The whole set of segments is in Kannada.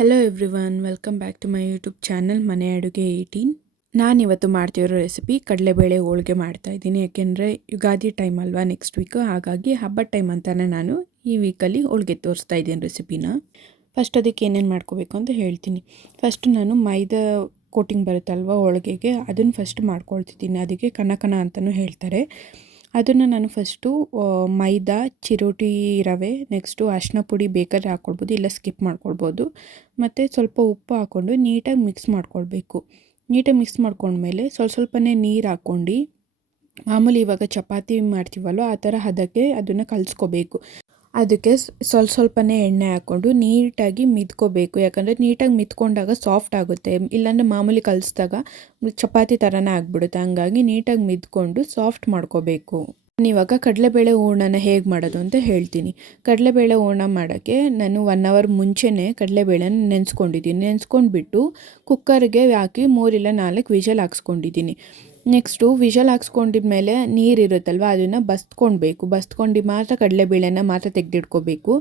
Hello everyone, welcome back to my YouTube channel ಮನೆ ಅಡುಗೆ 18. ನಾನಿವತ್ತು ಮಾಡ್ತಿರೋ ರೆಸಿಪಿ ಕಡಲೆಬೇಳೆ ಹೋಳಿಗೆ ಮಾಡ್ತಾ ಇದ್ದೀನಿ. ಯಾಕೆಂದರೆ ಯುಗಾದಿ ಟೈಮ್ ಅಲ್ವಾ ನೆಕ್ಸ್ಟ್ ವೀಕು, ಹಾಗಾಗಿ ಹಬ್ಬದ ಟೈಮ್ ಅಂತಾನೆ ನಾನು ಈ ವೀಕಲ್ಲಿ ಹೋಳಿಗೆ ತೋರಿಸ್ತಾ ಇದ್ದೀನಿ ರೆಸಿಪಿನ. ಫಸ್ಟ್ ಅದಕ್ಕೆ ಏನೇನು ಮಾಡ್ಕೋಬೇಕು ಅಂತ ಹೇಳ್ತೀನಿ. ಫಸ್ಟ್ ನಾನು ಮೈದಾ ಕೋಟಿಂಗ್ ಬರುತ್ತಲ್ವ ಹೋಳಿಗೆಗೆ, ಅದನ್ನು ಫಸ್ಟ್ ಮಾಡ್ಕೊಳ್ತಿದ್ದೀನಿ. ಅದಕ್ಕೆ ಕನಕನ ಅಂತಲೂ ಹೇಳ್ತಾರೆ. ಅದನ್ನು ನಾನು ಫಸ್ಟು ಮೈದಾ, ಚಿರೋಟಿ ರವೆ, ನೆಕ್ಸ್ಟು ಅರಿಶಿನ ಪುಡಿ ಬೇಕಾದ್ರೆ ಹಾಕ್ಕೊಳ್ಬೋದು, ಇಲ್ಲ ಸ್ಕಿಪ್ ಮಾಡ್ಕೊಳ್ಬೋದು, ಮತ್ತು ಸ್ವಲ್ಪ ಉಪ್ಪು ಹಾಕ್ಕೊಂಡು ನೀಟಾಗಿ ಮಿಕ್ಸ್ ಮಾಡ್ಕೊಳ್ಬೇಕು. ನೀಟಾಗಿ ಮಿಕ್ಸ್ ಮಾಡ್ಕೊಂಡ್ಮೇಲೆ ಸ್ವಲ್ಪನೇ ನೀರು ಹಾಕ್ಕೊಂಡು, ಮಾಮೂಲಿ ಇವಾಗ ಚಪಾತಿ ಮಾಡ್ತೀವಲ್ವ ಆ ಥರ ಹದಕ್ಕೆ ಅದನ್ನು ಕಲಿಸ್ಕೋಬೇಕು. ಅದಕ್ಕೆ ಸ್ವಲ್ಪನೇ ಎಣ್ಣೆ ಹಾಕ್ಕೊಂಡು ನೀಟಾಗಿ ಮಿದ್ಕೋಬೇಕು. ಯಾಕಂದರೆ ನೀಟಾಗಿ ಮಿದ್ಕೊಂಡಾಗ ಸಾಫ್ಟ್ ಆಗುತ್ತೆ, ಇಲ್ಲಾಂದರೆ ಮಾಮೂಲಿ ಕಲಿಸಿದಾಗ ಚಪಾತಿ ಥರನೇ ಆಗಿಬಿಡುತ್ತೆ. ಹಂಗಾಗಿ ನೀಟಾಗಿ ಮಿದ್ಕೊಂಡು ಸಾಫ್ಟ್ ಮಾಡ್ಕೋಬೇಕು. ನಾನಿವಾಗ ಕಡಲೆಬೇಳೆ ಹೂರಣನ ಹೇಗೆ ಮಾಡೋದು ಅಂತ ಹೇಳ್ತೀನಿ. ಕಡಲೆಬೇಳೆ ಹೂರಣ ಮಾಡೋಕ್ಕೆ ನಾನು 1 ಅವರ್ ಮುಂಚೆನೇ ಕಡಲೆಬೇಳೆನ ನೆನೆಸ್ಕೊಂಡಿದ್ದೀನಿ. ನೆನೆಸ್ಕೊಂಡ್ಬಿಟ್ಟು ಕುಕ್ಕರ್ಗೆ ಹಾಕಿ 3 ಇಲ್ಲ 4 ವಿಷಲ್ ಹಾಕ್ಸ್ಕೊಂಡಿದ್ದೀನಿ. ನೆಕ್ಸ್ಟು ವಿಷಲ್ ಹಾಕ್ಸ್ಕೊಂಡಿದ್ಮೇಲೆ ನೀರಿರುತ್ತಲ್ವ ಅದನ್ನು ಬಸ್ತ್ಕೊಂಡು ಮಾತ್ರ ಕಡಲೆಬೇಳೆನ ಮಾತ್ರ ತೆಗೆದಿಟ್ಕೋಬೇಕು.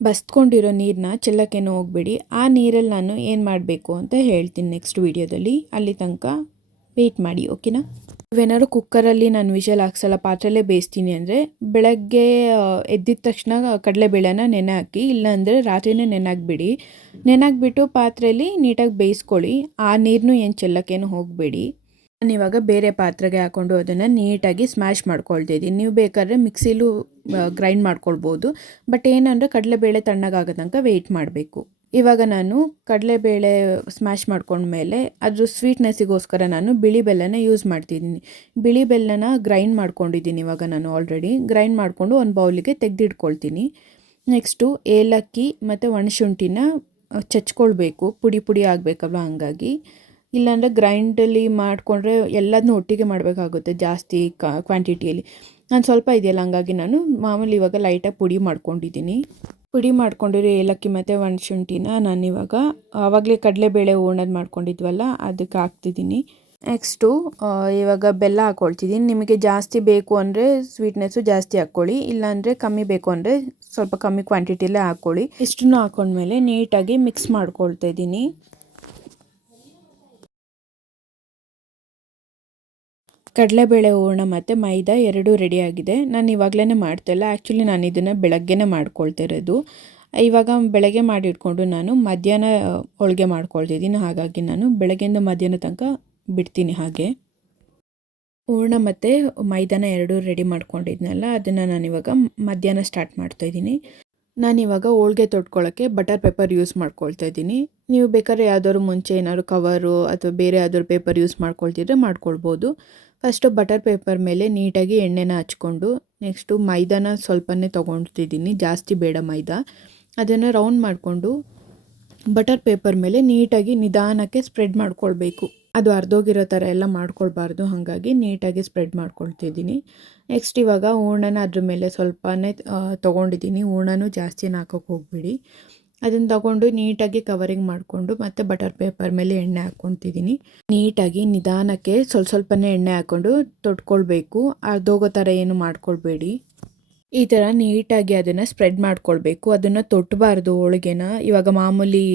ಬಸ್ತ್ಕೊಂಡಿರೋ ನೀರನ್ನ ಚೆಲ್ಲಕ್ಕೇನೋ ಹೋಗಬೇಡಿ. ಆ ನೀರಲ್ಲಿ ನಾನು ಏನು ಮಾಡಬೇಕು ಅಂತ ಹೇಳ್ತೀನಿ ನೆಕ್ಸ್ಟ್ ವೀಡಿಯೋದಲ್ಲಿ. ಅಲ್ಲಿ ತನಕ ವೆಯ್ಟ್ ಮಾಡಿ, ಓಕೆನಾ? ಇವೇನಾದ್ರು ಕುಕ್ಕರಲ್ಲಿ ನಾನು ವಿಷಲ್ ಹಾಕ್ಸಲ್ಲ, ಪಾತ್ರೆಯಲ್ಲೇ ಬೇಯಿಸ್ತೀನಿ ಅಂದರೆ ಬೆಳಗ್ಗೆ ಎದ್ದಿದ ತಕ್ಷಣ ಕಡಲೆಬೇಳೆನ ನೆನೆ ಹಾಕಿ, ಇಲ್ಲಾಂದರೆ ರಾತ್ರಿನೇ ನೆನೆಹಾಕ್ಬಿಡಿ. ನೆನೆಹಾಕ್ಬಿಟ್ಟು ಪಾತ್ರೆಯಲ್ಲಿ ನೀಟಾಗಿ ಬೇಯಿಸ್ಕೊಳ್ಳಿ. ಆ ನೀರನ್ನು ಏನು ಚೆಲ್ಲಕ್ಕೇನು ಹೋಗಬೇಡಿ. ನಾನಿವಾಗ ಬೇರೆ ಪಾತ್ರೆಗೆ ಹಾಕ್ಕೊಂಡು ಅದನ್ನು ನೀಟಾಗಿ ಸ್ಮ್ಯಾಶ್ ಮಾಡ್ಕೊಳ್ತಿದ್ದೀನಿ. ನೀವು ಬೇಕಾದ್ರೆ ಮಿಕ್ಸಿಲೂ ಗ್ರೈಂಡ್ ಮಾಡ್ಕೊಳ್ಬೋದು, ಬಟ್ ಏನಂದರೆ ಕಡಲೆಬೇಳೆ ತಣ್ಣಗಾಗೋ ತನಕ ವೆಯ್ಟ್ ಮಾಡಬೇಕು. ಇವಾಗ ನಾನು ಕಡಲೆಬೇಳೆ ಸ್ಮ್ಯಾಶ್ ಮಾಡ್ಕೊಂಡ್ಮೇಲೆ ಅದ್ರ ಸ್ವೀಟ್ನೆಸ್ಸಿಗೋಸ್ಕರ ನಾನು ಬಿಳಿ ಬೆಲ್ಲನ ಯೂಸ್ ಮಾಡ್ತಿದ್ದೀನಿ. ಬಿಳಿ ಬೆಲ್ಲನ ಗ್ರೈಂಡ್ ಮಾಡ್ಕೊಂಡಿದ್ದೀನಿ. ಇವಾಗ ನಾನು ಆಲ್ರೆಡಿ ಗ್ರೈಂಡ್ ಮಾಡಿಕೊಂಡು ಒಂದು ಬೌಲಿಗೆ ತೆಗೆದಿಟ್ಕೊಳ್ತೀನಿ. ನೆಕ್ಸ್ಟು ಏಲಕ್ಕಿ ಮತ್ತು ಒಣಶುಂಠಿನ ಚಚ್ಕೊಳ್ಬೇಕು, ಪುಡಿ ಆಗಬೇಕಲ್ವ, ಹಂಗಾಗಿ. ಇಲ್ಲಾಂದರೆ ಗ್ರೈಂಡಲ್ಲಿ ಮಾಡಿಕೊಂಡ್ರೆ ಎಲ್ಲದನ್ನೂ ಒಟ್ಟಿಗೆ ಮಾಡಬೇಕಾಗುತ್ತೆ ಜಾಸ್ತಿ ಕ್ವಾಂಟಿಟಿಯಲ್ಲಿ. ನಾನು ಸ್ವಲ್ಪ ಇದೆಯಲ್ಲ, ಹಂಗಾಗಿ ನಾನು ಮಾಮೂಲಿ ಇವಾಗ ಲೈಟಾಗಿ ಪುಡಿ ಮಾಡ್ಕೊಂಡಿದ್ದೀನಿ. ಪುಡಿ ಮಾಡ್ಕೊಂಡಿರೋ ಏಲಕ್ಕಿ ಮತ್ತು ಒಣಶುಂಠಿನ ನಾನಿವಾಗ ಆವಾಗಲೇ ಕಡಲೆಬೇಳೆ ಹೂರ್ಣದ ಮಾಡ್ಕೊಂಡಿದ್ವಲ್ಲ ಅದಕ್ಕೆ ಹಾಕ್ತಿದ್ದೀನಿ. ನೆಕ್ಸ್ಟು ಇವಾಗ ಬೆಲ್ಲ ಹಾಕ್ಕೊಳ್ತಿದ್ದೀನಿ. ನಿಮಗೆ ಜಾಸ್ತಿ ಬೇಕು ಅಂದರೆ ಸ್ವೀಟ್ನೆಸ್ಸು ಜಾಸ್ತಿ ಹಾಕ್ಕೊಳ್ಳಿ, ಇಲ್ಲಾಂದರೆ ಕಮ್ಮಿ ಬೇಕು ಅಂದರೆ ಸ್ವಲ್ಪ ಕಮ್ಮಿ ಕ್ವಾಂಟಿಟಿಯಲ್ಲೇ ಹಾಕ್ಕೊಳ್ಳಿ. ಇಷ್ಟನ್ನು ಹಾಕ್ಕೊಂಡ್ಮೇಲೆ ನೀಟಾಗಿ ಮಿಕ್ಸ್ ಮಾಡ್ಕೊಳ್ತಾ ಇದ್ದೀನಿ. ಕಡಲೆಬೇಳೆ ಹೂರಣ ಮತ್ತು ಮೈದಾ ಎರಡೂ ರೆಡಿಯಾಗಿದೆ. ನಾನು ಇವಾಗಲೇ ಮಾಡ್ತಾಯಿಲ್ಲ, ಆ್ಯಕ್ಚುಲಿ ನಾನು ಇದನ್ನು ಬೆಳಗ್ಗೆನೇ ಮಾಡ್ಕೊಳ್ತಿರೋದು. ಇವಾಗ ಬೆಳಗ್ಗೆ ಮಾಡಿಟ್ಕೊಂಡು ನಾನು ಮಧ್ಯಾಹ್ನ ಹೋಳಿಗೆ ಮಾಡ್ಕೊಳ್ತಿದ್ದೀನಿ. ಹಾಗಾಗಿ ನಾನು ಬೆಳಗ್ಗೆಯಿಂದ ಮಧ್ಯಾಹ್ನ ತನಕ ಬಿಡ್ತೀನಿ. ಹಾಗೆ ಹೂರಣ ಮತ್ತು ಮೈದಾನ ಎರಡೂ ರೆಡಿ ಮಾಡ್ಕೊಂಡಿದ್ನಲ್ಲ, ಅದನ್ನು ನಾನಿವಾಗ ಮಧ್ಯಾಹ್ನ ಸ್ಟಾರ್ಟ್ ಮಾಡ್ತಾಯಿದ್ದೀನಿ. ನಾನಿವಾಗ ಹೋಳಿಗೆ ತೊಟ್ಕೊಳ್ಳೋಕ್ಕೆ ಬಟರ್ ಪೇಪರ್ ಯೂಸ್ ಮಾಡ್ಕೊಳ್ತಾ ಇದ್ದೀನಿ. ನೀವು ಬೇಕಾದ್ರೆ ಯಾವ್ದಾದ್ರು ಮುಂಚೆ ಏನಾದ್ರು ಕವರು ಅಥವಾ ಬೇರೆ ಯಾವ್ದಾದ್ರು ಪೇಪರ್ ಯೂಸ್ ಮಾಡ್ಕೊಳ್ತಿದ್ರೆ ಮಾಡ್ಕೊಳ್ಬೋದು. ಫಸ್ಟು ಬಟರ್ ಪೇಪರ್ ಮೇಲೆ ನೀಟಾಗಿ ಎಣ್ಣೆನ ಹಚ್ಕೊಂಡು, ನೆಕ್ಸ್ಟು ಮೈದಾನ ಸ್ವಲ್ಪನೇ ತೊಗೊಳ್ತಿದ್ದೀನಿ, ಜಾಸ್ತಿ ಬೇಡ ಮೈದಾ. ಅದನ್ನು ರೌಂಡ್ ಮಾಡಿಕೊಂಡು ಬಟರ್ ಪೇಪರ್ ಮೇಲೆ ನೀಟಾಗಿ ನಿಧಾನಕ್ಕೆ ಸ್ಪ್ರೆಡ್ ಮಾಡ್ಕೊಳ್ಬೇಕು. ಅದು ಅರ್ಧೋಗಿರೋ ಥರ ಎಲ್ಲ ಮಾಡ್ಕೊಳ್ಬಾರ್ದು, ಹಾಗಾಗಿ ನೀಟಾಗಿ ಸ್ಪ್ರೆಡ್ ಮಾಡ್ಕೊಳ್ತಿದ್ದೀನಿ. ನೆಕ್ಸ್ಟ್ ಇವಾಗ ಹೂರಣನ ಅದ್ರ ಮೇಲೆ ಸ್ವಲ್ಪನೇ ತೊಗೊಂಡಿದ್ದೀನಿ. ಹೂರಣನೂ ಜಾಸ್ತಿನ ಹಾಕೋಕ್ಕೆ ಹೋಗ್ಬಿಡಿ. ಅದನ್ನು ತಗೊಂಡು ನೀಟಾಗಿ ಕವರಿಂಗ್ ಮಾಡಿಕೊಂಡು ಮತ್ತೆ ಬಟರ್ ಪೇಪರ್ ಮೇಲೆ ಎಣ್ಣೆ ಹಾಕ್ಕೊತಿದ್ದೀನಿ. ನೀಟಾಗಿ ನಿಧಾನಕ್ಕೆ ಸ್ವಲ್ಪನೇ ಎಣ್ಣೆ ಹಾಕ್ಕೊಂಡು ತೊಟ್ಕೊಳ್ಬೇಕು. ಅರ್ಧೋಗೋ ಥರ ಏನು ಮಾಡ್ಕೊಳ್ಬೇಡಿ. ಈ ಥರ ನೀಟಾಗಿ ಅದನ್ನು ಸ್ಪ್ರೆಡ್ ಮಾಡ್ಕೊಳ್ಬೇಕು. ಅದನ್ನು ತೊಟ್ಟಬಾರ್ದು ಹೋಳಿಗೆನ. ಇವಾಗ ಮಾಮೂಲಿ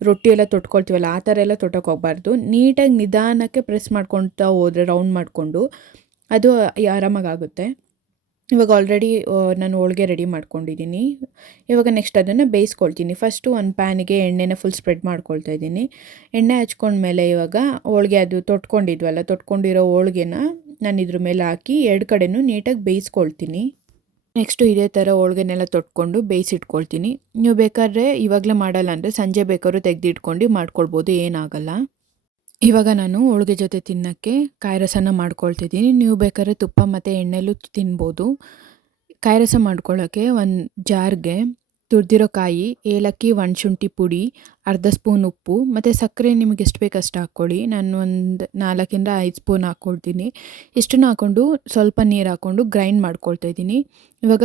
ರೊಟ್ಟಿ ಎಲ್ಲ ತೊಟ್ಕೊಳ್ತೀವಲ್ಲ ಆ ಥರ ಎಲ್ಲ ತೊಟ್ಟಕ್ಕೆ ಹೋಗಬಾರ್ದು. ನೀಟಾಗಿ ನಿಧಾನಕ್ಕೆ ಪ್ರೆಸ್ ಮಾಡ್ಕೊಳ್ತಾ ಹೋದರೆ ರೌಂಡ್ ಮಾಡಿಕೊಂಡು ಅದು ಆರಾಮಾಗುತ್ತೆ. ಇವಾಗ ಆಲ್ರೆಡಿ ನಾನು ಹೋಳಿಗೆ ರೆಡಿ ಮಾಡ್ಕೊಂಡಿದ್ದೀನಿ. ಇವಾಗ ನೆಕ್ಸ್ಟ್ ಅದನ್ನು ಬೇಯಿಸ್ಕೊಳ್ತೀನಿ. ಫಸ್ಟು ಒಂದು ಪ್ಯಾನಿಗೆ ಎಣ್ಣೆನ ಫುಲ್ ಸ್ಪ್ರೆಡ್ ಮಾಡ್ಕೊಳ್ತಾ ಇದ್ದೀನಿ. ಎಣ್ಣೆ ಹಚ್ಕೊಂಡ್ಮೇಲೆ ಇವಾಗ ಹೋಳಿಗೆ ಅದು ತೊಟ್ಕೊಂಡಿರೋ ಹೋಳಿಗೆನ ನಾನು ಇದ್ರ ಮೇಲೆ ಹಾಕಿ 2 ಕಡೆನೂ ನೀಟಾಗಿ ಬೇಯಿಸ್ಕೊಳ್ತೀನಿ. ನೆಕ್ಸ್ಟು ಇದೇ ಥರ ಹೋಳಿಗೆನೆಲ್ಲ ತೊಟ್ಕೊಂಡು ಬೇಯಿಸಿಟ್ಕೊಳ್ತೀನಿ. ನೀವು ಬೇಕಾದ್ರೆ ಇವಾಗಲೇ ಮಾಡಲ್ಲ ಅಂದರೆ ಸಂಜೆ ಬೇಕಾದ್ರೂ ತೆಗೆದಿಟ್ಕೊಂಡು ಮಾಡ್ಕೊಳ್ಬೋದು, ಏನಾಗಲ್ಲ. ಇವಾಗ ನಾನು ಹೋಳಿಗೆ ಜೊತೆ ತಿನ್ನೋಕ್ಕೆ ಕಾಯಿ ರಸನ ಮಾಡ್ಕೊಳ್ತಿದ್ದೀನಿ. ನೀವು ಬೇಕಾದ್ರೆ ತುಪ್ಪ ಮತ್ತು ಎಣ್ಣೆಲೂ ತಿನ್ಬೋದು. ಕಾಯಿ ರಸ ಮಾಡ್ಕೊಳ್ಳೋಕ್ಕೆ ಒಂದು ಜಾರ್ಗೆ ತುರಿದಿರೋ ಕಾಯಿ, ಏಲಕ್ಕಿ, ಒಣಶುಂಠಿ ಪುಡಿ, ಅರ್ಧ ಸ್ಪೂನ್ ಉಪ್ಪು ಮತ್ತು ಸಕ್ಕರೆ ನಿಮಗೆ ಎಷ್ಟು ಬೇಕು ಅಷ್ಟು ಹಾಕ್ಕೊಳ್ಳಿ. ನಾನು ಒಂದು 4 ರಿಂದ 5 ಸ್ಪೂನ್ ಹಾಕ್ಕೊಳ್ತೀನಿ. ಇಷ್ಟನ್ನು ಹಾಕ್ಕೊಂಡು ಸ್ವಲ್ಪ ನೀರು ಹಾಕ್ಕೊಂಡು ಗ್ರೈಂಡ್ ಮಾಡ್ಕೊಳ್ತಾ ಇದ್ದೀನಿ. ಇವಾಗ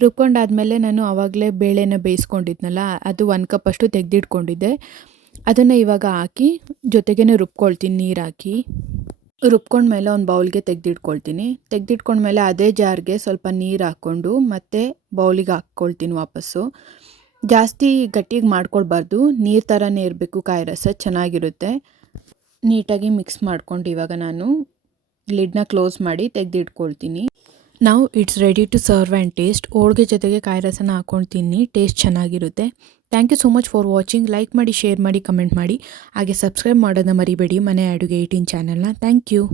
ರುಬ್ಕೊಂಡಾದಮೇಲೆ ನಾನು ಆವಾಗಲೇ ಬೇಳೆನ ಬೇಯಿಸ್ಕೊಂಡಿದ್ನಲ್ಲ, ಅದು 1 ಕಪ್ ಅಷ್ಟು ತೆಗೆದಿಟ್ಕೊಂಡಿದ್ದೆ. ಅದನ್ನು ಇವಾಗ ಹಾಕಿ ಜೊತೆಗೇ ರುಬ್ಕೊಳ್ತೀನಿ. ನೀರು ಹಾಕಿ ರುಬ್ಕೊಂಡ್ಮೇಲೆ ಒಂದು ಬೌಲ್ಗೆ ತೆಗೆದಿಟ್ಕೊಂಡ್ಮೇಲೆ ಅದೇ ಜಾರ್ಗೆ ಸ್ವಲ್ಪ ನೀರು ಹಾಕ್ಕೊಂಡು ಮತ್ತೆ ಬೌಲಿಗೆ ಹಾಕ್ಕೊಳ್ತೀನಿ ವಾಪಸ್ಸು. ಜಾಸ್ತಿ ಗಟ್ಟಿಗೆ ಮಾಡ್ಕೊಳ್ಬಾರ್ದು, ನೀರು ಥರನೇ ಇರಬೇಕು ಕಾಯಿ ರಸ, ಚೆನ್ನಾಗಿರುತ್ತೆ. ನೀಟಾಗಿ ಮಿಕ್ಸ್ ಮಾಡ್ಕೊಂಡು ಇವಾಗ ನಾನು ಲಿಡ್ನ ಕ್ಲೋಸ್ ಮಾಡಿ ತೆಗೆದಿಟ್ಕೊಳ್ತೀನಿ. ನಾವು it's ready to serve and taste. ಹೋಳಿಗೆ ಜೊತೆಗೆ ಕಾಯಿ ರಸನ ಹಾಕೊಂಡು ತಿನ್ನಿ, ಟೇಸ್ಟ್ ಚೆನ್ನಾಗಿರುತ್ತೆ. Thank you so much for watching. Like ಮಾಡಿ, ಶೇರ್ ಮಾಡಿ, ಕಮೆಂಟ್ ಮಾಡಿ, ಹಾಗೆ ಸಬ್ಸ್ಕ್ರೈಬ್ ಮಾಡೋದನ್ನ ಮರಿಬೇಡಿ ಮನೆ ಅಡುಗೆ 18 ಚಾನಲ್ನ. Thank you.